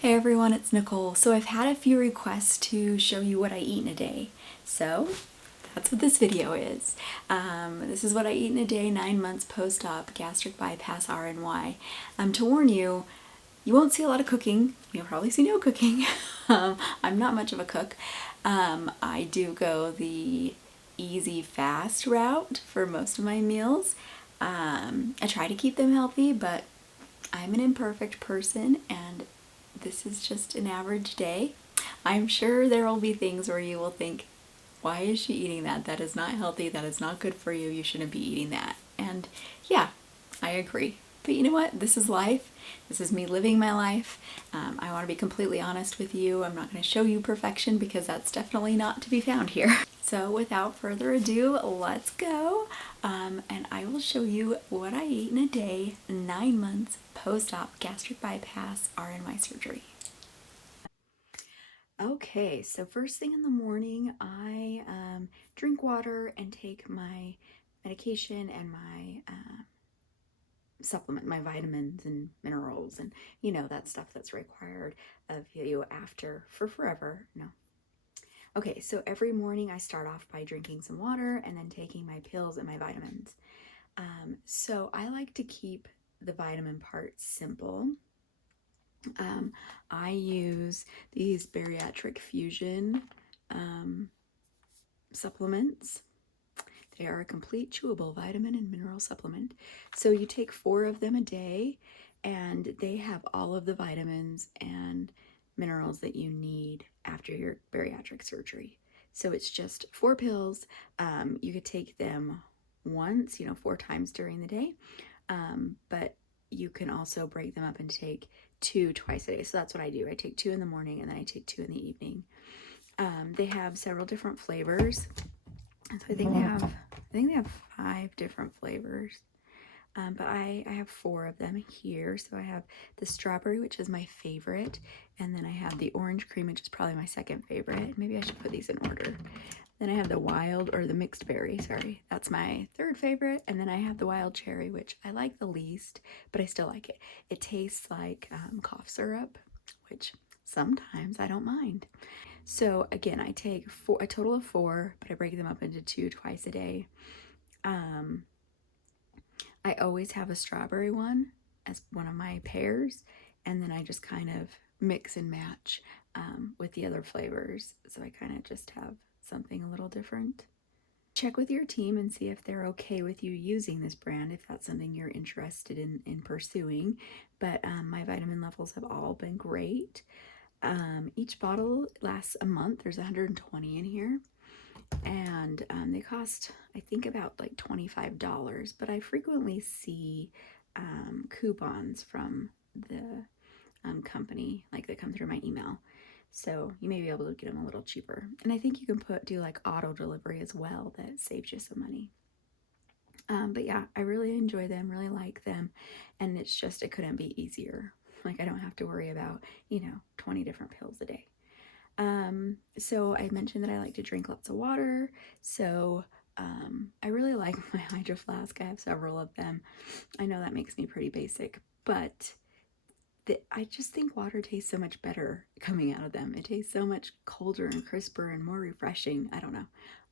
Hey everyone, it's Nicole. So I've had a few requests to show you what I eat in a day. So that's what this video is. This is what I eat in a day, 9 months post-op gastric bypass RNY. To warn you, you won't see a lot of cooking. You'll probably see no cooking. I'm not much of a cook. I do go the easy fast route for most of my meals. I try to keep them healthy, but I'm an imperfect person and this is just an average day. I'm sure there will be things where you will think, why is she eating that? That is not healthy. That is not good for you. You shouldn't be eating that. And yeah, I agree. But you know what? This is life. This is me living my life. I want to be completely honest with you. I'm not going to show you perfection because that's definitely not to be found here. So without further ado, let's go. And I will show you what I eat in a day, 9 months post-op gastric bypass RNY surgery. Okay, so first thing in the morning, I drink water and take my medication and my supplement, my vitamins and minerals and that stuff that's required of you after for forever. No. Okay, so every morning I start off by drinking some water and then taking my pills and my vitamins. So I like to keep the vitamin part simple. I use these bariatric fusion supplements. They are a complete chewable vitamin and mineral supplement. So you take 4 of them a day and they have all of the vitamins and minerals that you need after your bariatric surgery. So it's just 4 pills. You could take them once, 4 times during the day. But you can also break them up and take 2 twice a day. So that's what I do. I take 2 in the morning and then I take 2 in the evening. They have several different flavors. So I think they have 5 different flavors. But I have 4 of them here. So I have the strawberry, which is my favorite, and then I have the orange cream, which is probably my second favorite. Maybe I should put these in order. Then I have the wild, or the mixed berry, sorry. That's my third favorite. And then I have the wild cherry, which I like the least, but I still like it. It tastes like cough syrup, which sometimes I don't mind. So again, I take a total of 4, but I break them up into 2 twice a day. I always have a strawberry one as one of my pairs, and then I just kind of mix and match with the other flavors. So I kind of just have something a little different. Check with your team and see if they're okay with you using this brand, if that's something you're interested in pursuing. But my vitamin levels have all been great. Each bottle lasts a month. There's 120 in here. And they cost, I think, about like $25. But I frequently see coupons from the company, like they come through my email. So you may be able to get them a little cheaper. And I think you can do like auto delivery as well. That saves you some money. But yeah, I really enjoy them, really like them. And it's just, it couldn't be easier. Like I don't have to worry about, 20 different pills a day. So I mentioned that I like to drink lots of water. So I really like my Hydro Flask. I have several of them. I know that makes me pretty basic, but I just think water tastes so much better coming out of them. It tastes so much colder and crisper and more refreshing. I don't know.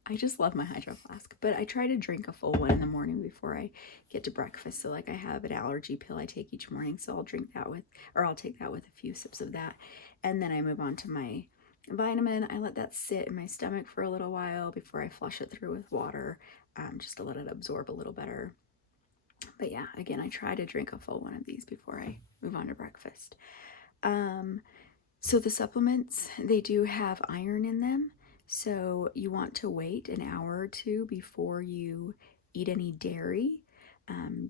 I just love my Hydro Flask, but I try to drink a full one in the morning before I get to breakfast. So like I have an allergy pill I take each morning, so I'll take that with a few sips of that. And then I move on to my vitamin. I let that sit in my stomach for a little while before I flush it through with water, just to let it absorb a little better. But yeah, again, I try to drink a full one of these before I move on to breakfast. So the supplements, they do have iron in them. So you want to wait an hour or 2 before you eat any dairy,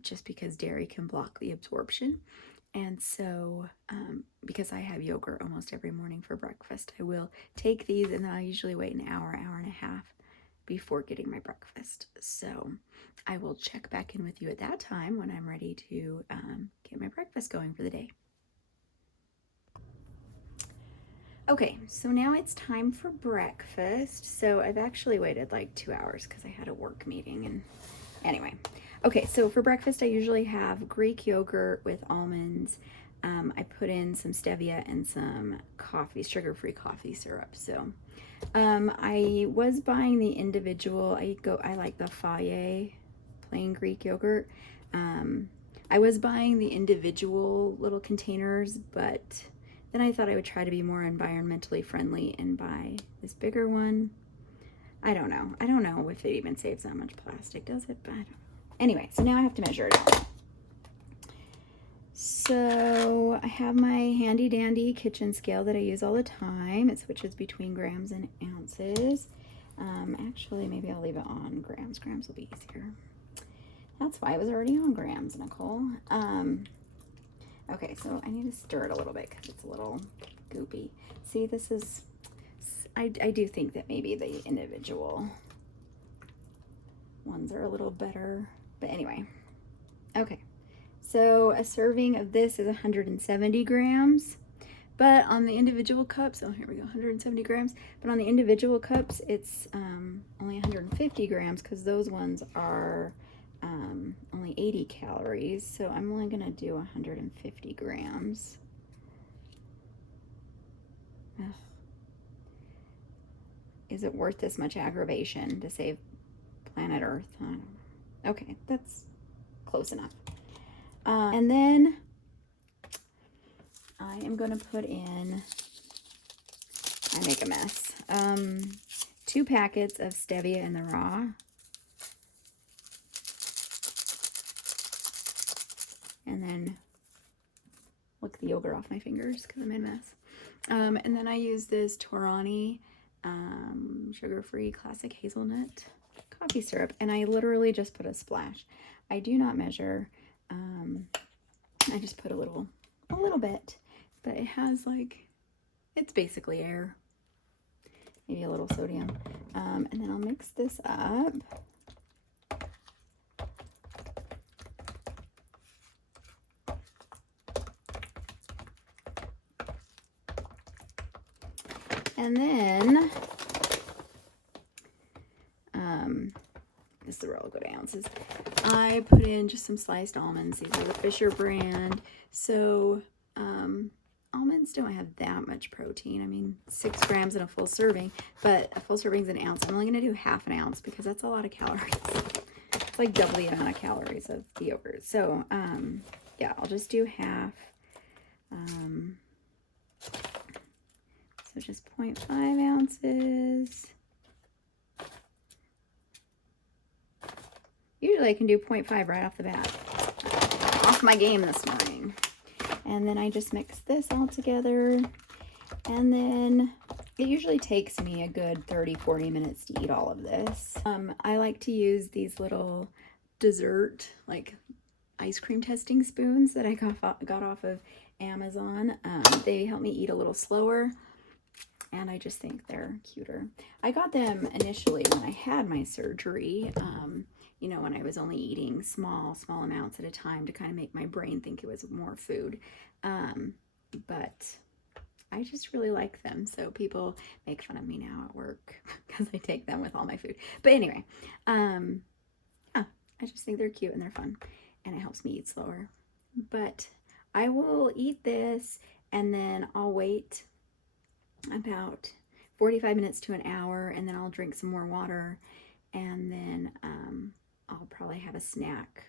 just because dairy can block the absorption. And so, because I have yogurt almost every morning for breakfast, I will take these and then I usually wait an hour, hour and a half before getting my breakfast. So I will check back in with you at that time when I'm ready to get my breakfast going for the day. Okay, so now it's time for breakfast. So I've actually waited like 2 hours because I had a work meeting and anyway. Okay, so for breakfast I usually have Greek yogurt with almonds, I put in some stevia and some sugar-free coffee syrup. So I was buying the individual. I like the Fage plain Greek yogurt. I was buying the individual little containers, but then I thought I would try to be more environmentally friendly and buy this bigger one. I don't know. I don't know if it even saves that much plastic, does it? But I don't know. Anyway, so now I have to measure it out. So I have my handy dandy kitchen scale that I use all the time. It switches between grams and ounces. Actually, maybe I'll leave it on grams. Grams will be easier. That's why it was already on grams, Nicole. Okay, so I need to stir it a little bit because it's a little goopy. See, this is, I do think that maybe the individual ones are a little better. But anyway, okay. So a serving of this is 170 grams, but on the individual cups, oh, here we go, 170 grams. But on the individual cups, it's only 150 grams because those ones are only 80 calories. So I'm only gonna do 150 grams. Ugh. Is it worth this much aggravation to save planet Earth? I don't know. Okay, that's close enough. And then I am going to put in, I make a mess, 2 packets of stevia in the raw. And then lick the yogurt off my fingers because I made a mess. And then I use this Torani sugar-free classic hazelnut coffee syrup. And I literally just put a splash. I do not measure. I just put a little bit, but it has like, it's basically air, maybe a little sodium. And then I'll mix this up. And then, this is where I'll go to ounces. I put in just some sliced almonds. These are the Fisher brand. So almonds don't have that much protein. I mean, 6 grams in a full serving, but a full serving is an ounce. I'm only going to do half an ounce because that's a lot of calories. It's like double the amount of calories of the yogurt. So yeah, I'll just do half. So just 0.5 ounces. Usually I can do 0.5 right off the bat. Off my game this morning. And then I just mix this all together. And then it usually takes me a good 30-40 minutes to eat all of this. I like to use these little dessert, like ice cream testing spoons that I got off of Amazon. They help me eat a little slower. And I just think they're cuter. I got them initially when I had my surgery, you know, when I was only eating small amounts at a time to kind of make my brain think it was more food. But I just really like them. So people make fun of me now at work because I take them with all my food. But anyway, yeah, I just think they're cute and they're fun. And it helps me eat slower. But I will eat this and then I'll wait about 45 minutes to an hour, and then I'll drink some more water, and then I'll probably have a snack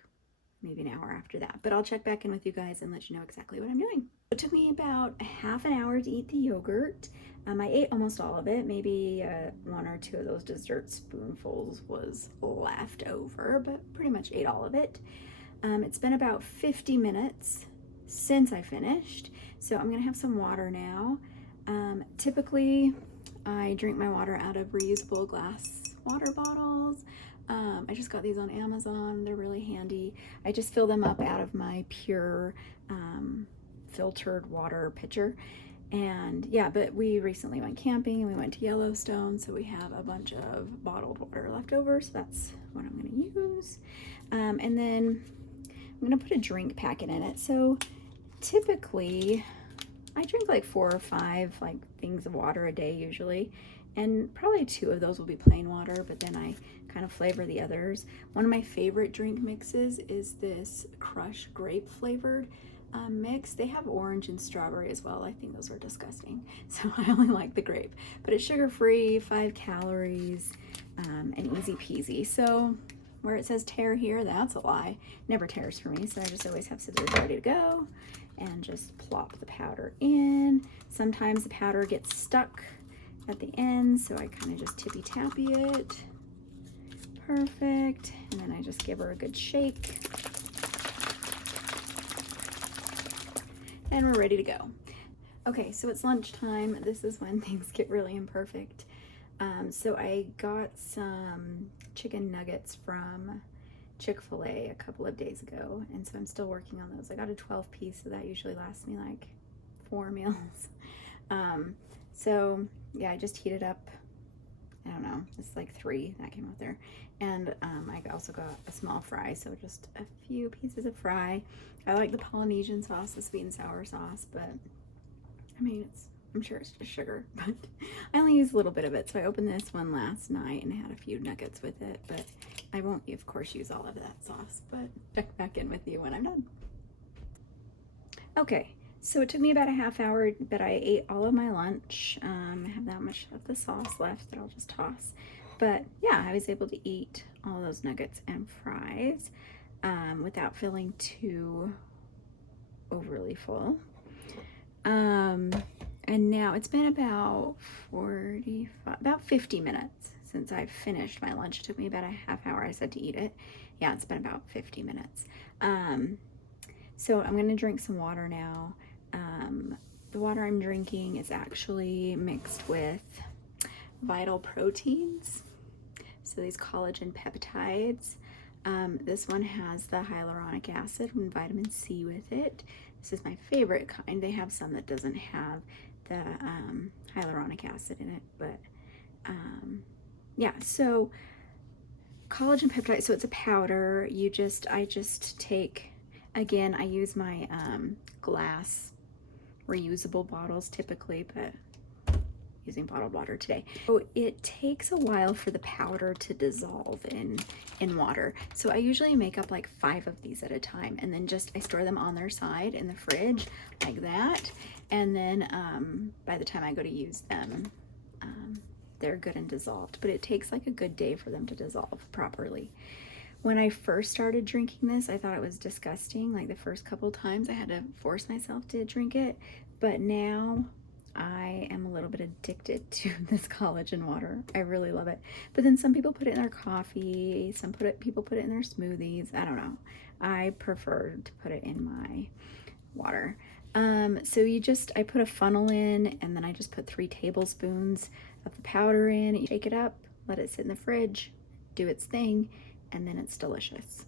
maybe an hour after that. But I'll check back in with you guys and let you know exactly what I'm doing. It took me about half an hour to eat the yogurt. I ate almost all of it. Maybe 1 or 2 of those dessert spoonfuls was left over, but pretty much ate all of it. It's been about 50 minutes since I finished, so I'm gonna have some water now. Typically, I drink my water out of reusable glass water bottles. I just got these on Amazon. They're really handy. I just fill them up out of my pure filtered water pitcher. And yeah, but we recently went camping and we went to Yellowstone, so we have a bunch of bottled water left over, so that's what I'm going to use. And then I'm going to put a drink packet in it. So typically I drink like 4 or 5 like things of water a day usually, and probably 2 of those will be plain water, but then I kind of flavor the others. One of my favorite drink mixes is this Crush grape flavored. mix. They have orange and strawberry as well. I think those are disgusting. So I only like the grape. But it's sugar-free, 5 calories, and easy peasy. So where it says tear here, that's a lie. Never tears for me, so I just always have scissors ready to go and just plop the powder in. Sometimes the powder gets stuck at the end, so I kind of just tippy-tappy it. Perfect. And then I just give her a good shake. And we're ready to go. Okay, so it's lunchtime. This is when things get really imperfect. So I got some chicken nuggets from Chick-fil-A a couple of days ago, and so I'm still working on those. I got a 12-piece, so that usually lasts me like 4 meals. So yeah, I just heated up, I don't know, it's like 3 that came out there. And I also got a small fry, so just a few pieces of fry. I like the Polynesian sauce, the sweet and sour sauce, but I mean, I'm sure it's just sugar, but I only used a little bit of it. So I opened this one last night and had a few nuggets with it, but I won't, of course, use all of that sauce, but check back in with you when I'm done. Okay, so it took me about a half hour, but I ate all of my lunch. I have that much of the sauce left that I'll just toss. But yeah, I was able to eat all those nuggets and fries without feeling too overly full. And now it's been about 50 minutes since I finished my lunch. It took me about a half hour, I said, to eat it. Yeah, it's been about 50 minutes. So I'm gonna drink some water now. The water I'm drinking is actually mixed with Vital Proteins. So these collagen peptides. This one has the hyaluronic acid and vitamin C with it. This is my favorite kind. They have some that doesn't have the hyaluronic acid in it, but yeah, so collagen peptide, so it's a powder. I just take, again, I use my glass reusable bottles typically, but using bottled water today. So it takes a while for the powder to dissolve in water. So I usually make up like 5 of these at a time, and then I store them on their side in the fridge like that. And then by the time I go to use them, they're good and dissolved, but it takes like a good day for them to dissolve properly. When I first started drinking this, I thought it was disgusting. Like the first couple times I had to force myself to drink it, but now I am a little bit addicted to this collagen water. I really love it. But then some people put it in their coffee, people put it in their smoothies. I don't know. I prefer to put it in my water. So I put a funnel in, and then I just put 3 tablespoons of the powder in. You shake it up, let it sit in the fridge, do its thing, and then it's delicious.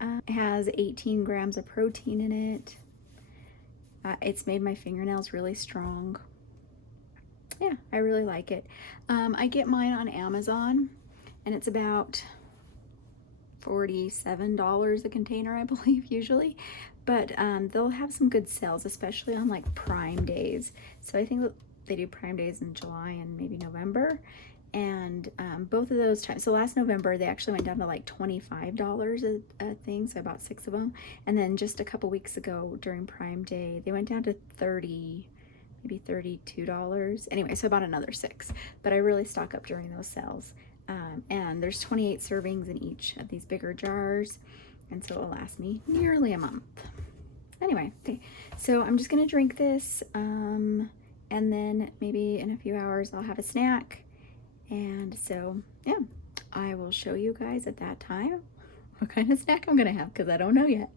It has 18 grams of protein in it. It's made my fingernails really strong. Yeah, I really like it. I get mine on Amazon, and it's about $47 a container, I believe, usually. But they'll have some good sales, especially on like Prime days. So I think they do Prime days in July and maybe November. And both of those times, so last November, they actually went down to like $25 a thing, so I bought 6 of them. And then just a couple weeks ago during Prime Day, they went down to maybe $32. Anyway, so I bought another 6, but I really stock up during those sales. And there's 28 servings in each of these bigger jars, and so it'll last me nearly a month. Anyway, okay, so I'm just gonna drink this, and then maybe in a few hours I'll have a snack. And so, yeah, I will show you guys at that time what kind of snack I'm gonna have, because I don't know yet.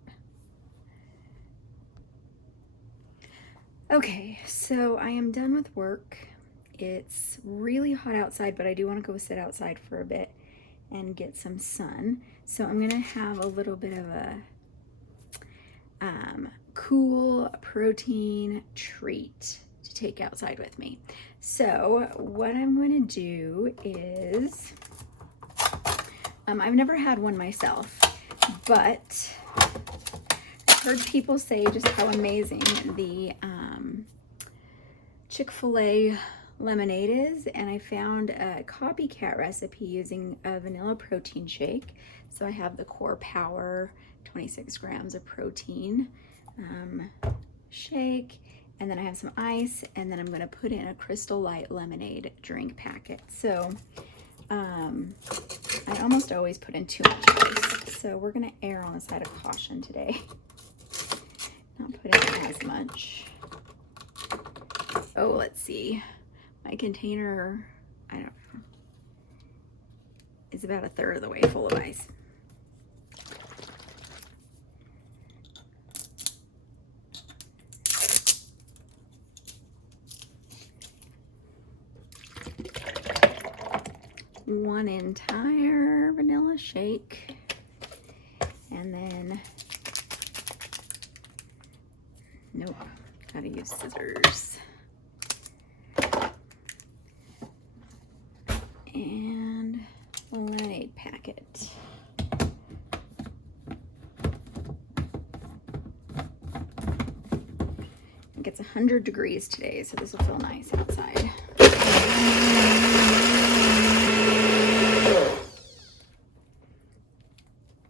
Okay, so I am done with work. It's really hot outside, but I do want to go sit outside for a bit and get some sun. So I'm gonna have a little bit of a cool protein treat to take outside with me. So what I'm going to do is, I've never had one myself, but I've heard people say just how amazing the Chick-fil-A lemonade is, and I found a copycat recipe using a vanilla protein shake. So I have the Core Power 26 grams of protein. shake, and then I have some ice, and then I'm gonna put in a Crystal Light lemonade drink packet. So I almost always put in too much ice, so we're gonna err on the side of caution today. Not put in as much. Oh, let's see. My container, I don't know, is about 1/3 of the way full of ice. One entire vanilla shake, and then, nope, gotta use scissors. And a lemonade packet. It gets 100 degrees today, so this will feel nice outside.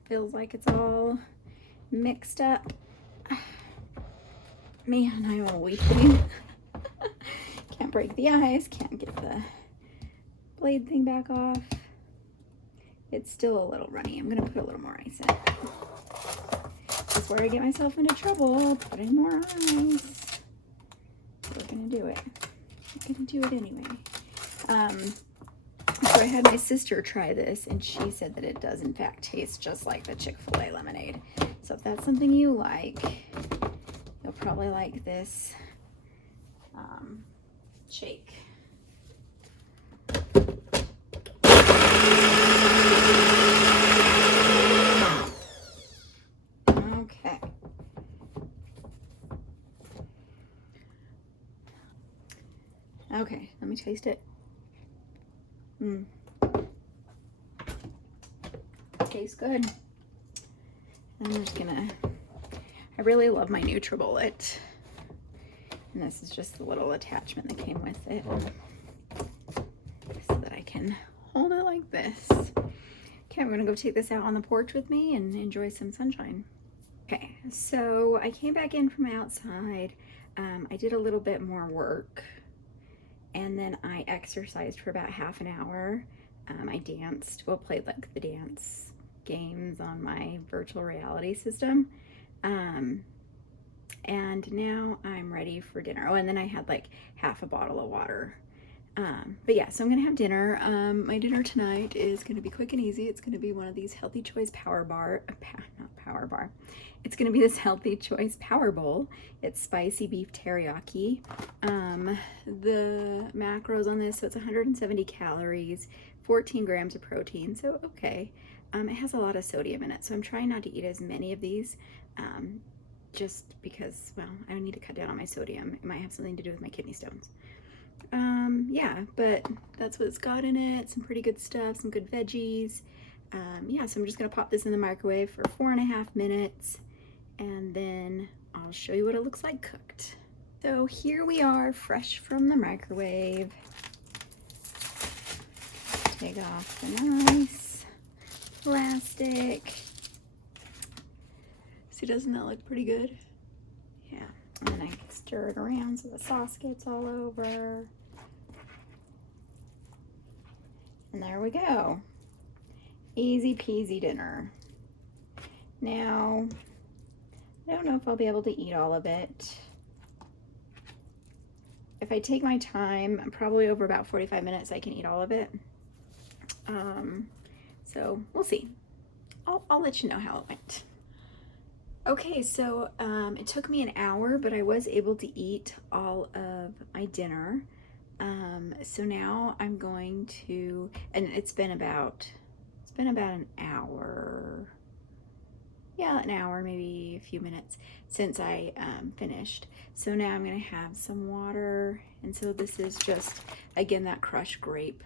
Feels like it's all mixed up. Man, I'm a weakling. Can't break the ice, can't get the blade thing back off. It's still a little runny. I'm gonna put a little more ice in. That's where I get myself into trouble, putting more ice. We're gonna do it. We're gonna do it anyway. So I had my sister try this, and she said that it does in fact taste just like the Chick-fil-A lemonade. So if that's something you like, you'll probably like this shake. Okay. Okay, let me taste it. Tastes good. I'm just gonna, I really love my NutriBullet. And this is just the little attachment that came with it, so that I can hold it like this. Okay, I'm gonna go take this out on the porch with me and enjoy some sunshine. Okay, so I came back in from outside. I did a little bit more work, and then I exercised for about half an hour. I danced, well, played like the dance games on my virtual reality system. And now I'm ready for dinner. Oh, and then I had like half a bottle of water. But yeah, so I'm gonna have dinner. My dinner tonight is gonna be quick and easy. It's gonna be one of these Healthy Choice It's gonna be this Healthy Choice Power Bowl. It's spicy beef teriyaki. The macros on this, so it's 170 calories, 14 grams of protein, so okay. It has a lot of sodium in it, so I'm trying not to eat as many of these, just because, well, I need to cut down on my sodium. It might have something to do with my kidney stones. Yeah, but that's what it's got in it. Some pretty good stuff, some good veggies. Yeah, so I'm just gonna pop this in the microwave for 4.5 minutes, and then I'll show you what it looks like cooked. So here we are, fresh from the microwave. Take off the nice plastic. See, doesn't that look pretty good? Yeah, and then I can stir it around so the sauce gets all over. And there we go. Easy peasy dinner. Now, I don't know if I'll be able to eat all of it. If I take my time, probably over about 45 minutes, I can eat all of it. So we'll see. I'll let you know how it went. Okay, so it took me an hour, but I was able to eat all of my dinner. So now I'm going to, and it's been about an hour. Yeah, an hour, maybe a few minutes since I finished. So now I'm gonna have some water. And so this is just, again, that crushed grape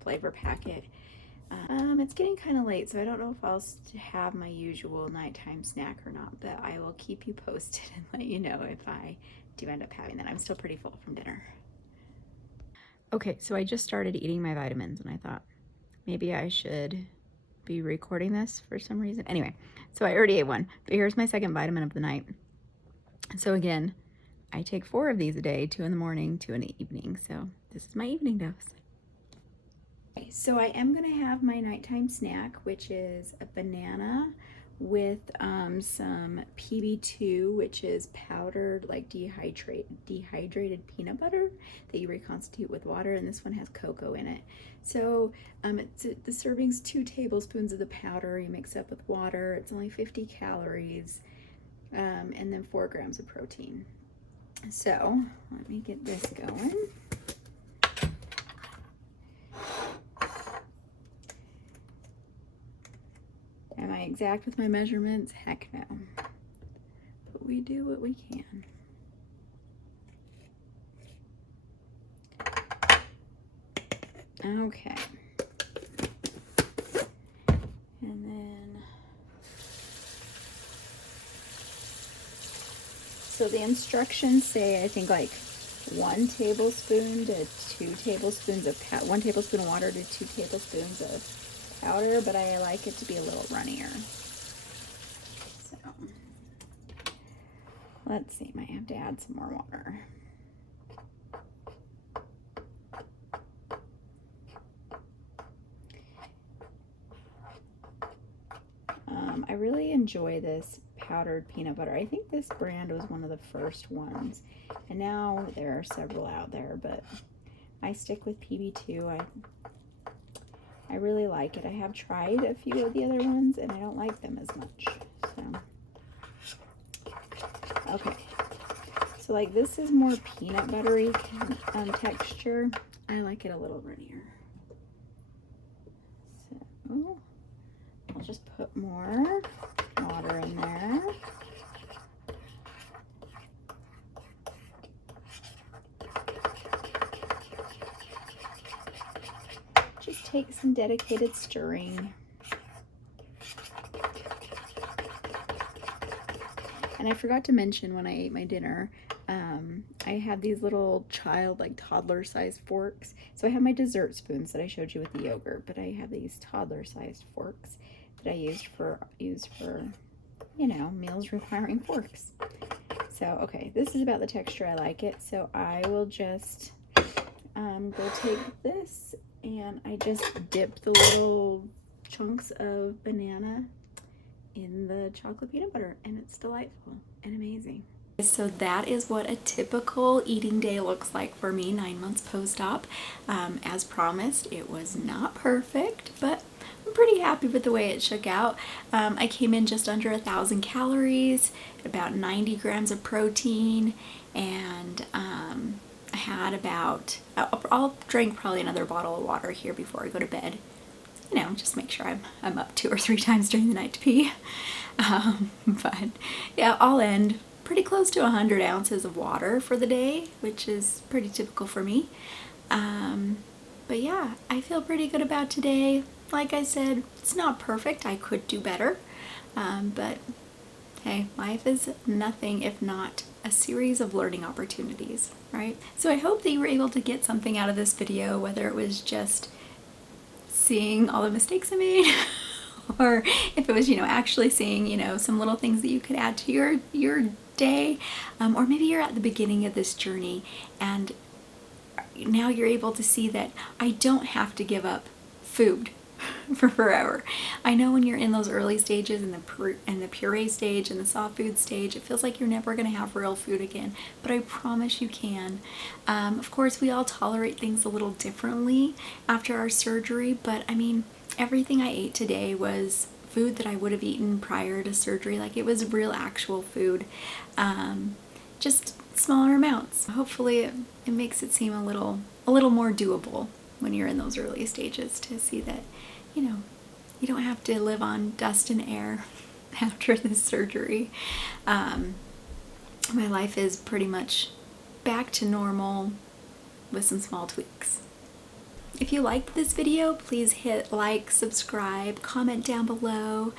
flavor packet. It's getting kind of late, so I don't know if I'll have my usual nighttime snack or not, but I will keep you posted and let you know if I do end up having that. I'm still pretty full from dinner. Okay, so I just started eating my vitamins, and I thought maybe I should be recording this for some reason. Anyway, so I already ate one, but here's my second vitamin of the night. So again, I take 4 of these a day, 2 in the morning, 2 in the evening. So this is my evening dose. Okay, so I am gonna have my nighttime snack, which is a banana with some PB2, which is powdered, like dehydrated peanut butter that you reconstitute with water, and this one has cocoa in it. So the serving's 2 tablespoons of the powder. You mix up with water. It's only 50 calories, and then 4 grams of protein. So let me get this going. Am I exact with my measurements? Heck no. But we do what we can. Okay. And then, so the instructions say, I think, like 1 tablespoon to 2 tablespoons of 1 tablespoon of water to 2 tablespoons of powder, but I like it to be a little runnier. So let's see, might have to add some more water. I really enjoy this powdered peanut butter. I think this brand was one of the first ones, and now there are several out there, but I stick with PB2. I really like it. I have tried a few of the other ones, and I don't like them as much. So, okay. So, like, this is more peanut buttery texture. I like it a little runnier. So, I'll just put more water in there. Just take some dedicated stirring. And I forgot to mention when I ate my dinner, I had these little like toddler-sized forks. So I have my dessert spoons that I showed you with the yogurt, but I have these toddler-sized forks that I used for, you know, meals requiring forks. So, okay, this is about the texture I like it. So I will just go take this, and I just dip the little chunks of banana in the chocolate peanut butter, and it's delightful and amazing. So that is what a typical eating day looks like for me 9 months post-op. As promised, it was not perfect, but I'm pretty happy with the way it shook out. I came in just under 1,000 calories, about 90 grams of protein, and I had about, I'll drink probably another bottle of water here before I go to bed. You know, just make sure I'm up 2 or 3 times during the night to pee. But yeah, I'll end pretty close to 100 ounces of water for the day, which is pretty typical for me. But yeah, I feel pretty good about today. Like I said, it's not perfect. I could do better. But hey, life is nothing if not a series of learning opportunities, right? So I hope that you were able to get something out of this video, whether it was just seeing all the mistakes I made or if it was, you know, actually seeing, you know, some little things that you could add to your day, or maybe you're at the beginning of this journey and now you're able to see that I don't have to give up food for forever. I know when you're in those early stages, in the puree stage and the soft food stage, it feels like you're never going to have real food again, but I promise you can. Of course, we all tolerate things a little differently after our surgery, but I mean, everything I ate today was food that I would have eaten prior to surgery. Like, it was real actual food, just smaller amounts. Hopefully it makes it seem a little more doable when you're in those early stages, to see that, you know, you don't have to live on dust and air after this surgery. My life is pretty much back to normal with some small tweaks. If you liked this video, please hit like, subscribe, comment down below.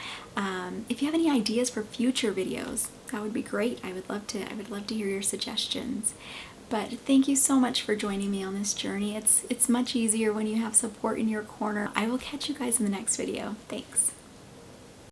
If you have any ideas for future videos, that would be great. I would love to hear your suggestions. But thank you so much for joining me on this journey. It's much easier when you have support in your corner. I will catch you guys in the next video. Thanks.